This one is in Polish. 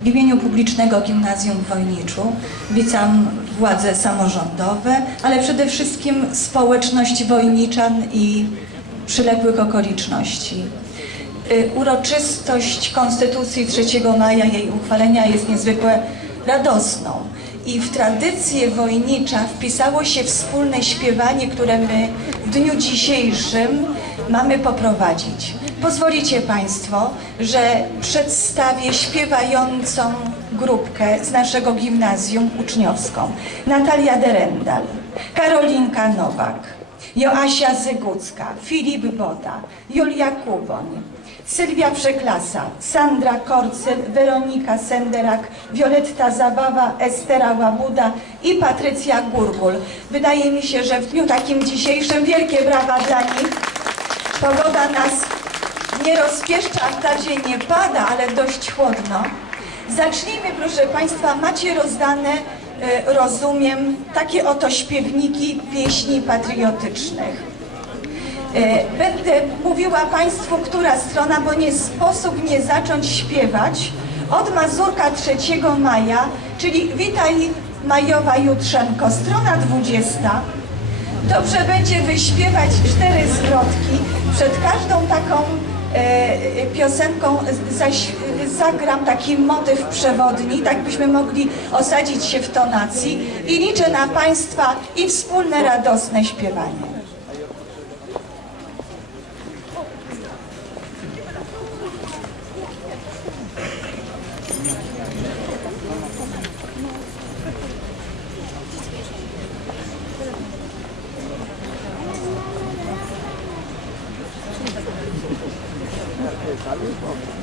W imieniu Publicznego Gimnazjum w Wojniczu witam władze samorządowe, ale przede wszystkim społeczność wojniczan i przyległych okoliczności. Y, Uroczystość Konstytucji 3 maja, jej uchwalenia jest niezwykle radosną. I w tradycję wojnicza wpisało się wspólne śpiewanie, które my w dniu dzisiejszym mamy poprowadzić. Pozwolicie Państwo, że przedstawię śpiewającą grupkę z naszego gimnazjum uczniowską. Natalia Derendal, Karolinka Nowak, Joasia Zygucka, Filip Boda, Julia Kuboń, Sylwia Przeklasa, Sandra Korcyl, Weronika Senderak, Wioletta Zabawa, Estera Łabuda i Patrycja Gurgul. Wydaje mi się, że w dniu takim dzisiejszym wielkie brawa dla nich. Pogoda nas nie rozpieszcza, wprawdzie nie pada, ale dość chłodno. Zacznijmy, proszę Państwa, macie rozdane, e, rozumiem, takie oto śpiewniki pieśni patriotycznych. E, Będę mówiła Państwu, która strona, bo nie sposób nie zacząć śpiewać od Mazurka 3 maja, czyli Witaj Majowa Jutrzenko, strona 20. Dobrze będzie wyśpiewać cztery zwrotki. Przed każdą taką piosenką zaś, zagram taki motyw przewodni, tak byśmy mogli osadzić się w tonacji i liczę na Państwa i wspólne radosne śpiewanie. ¿sabes?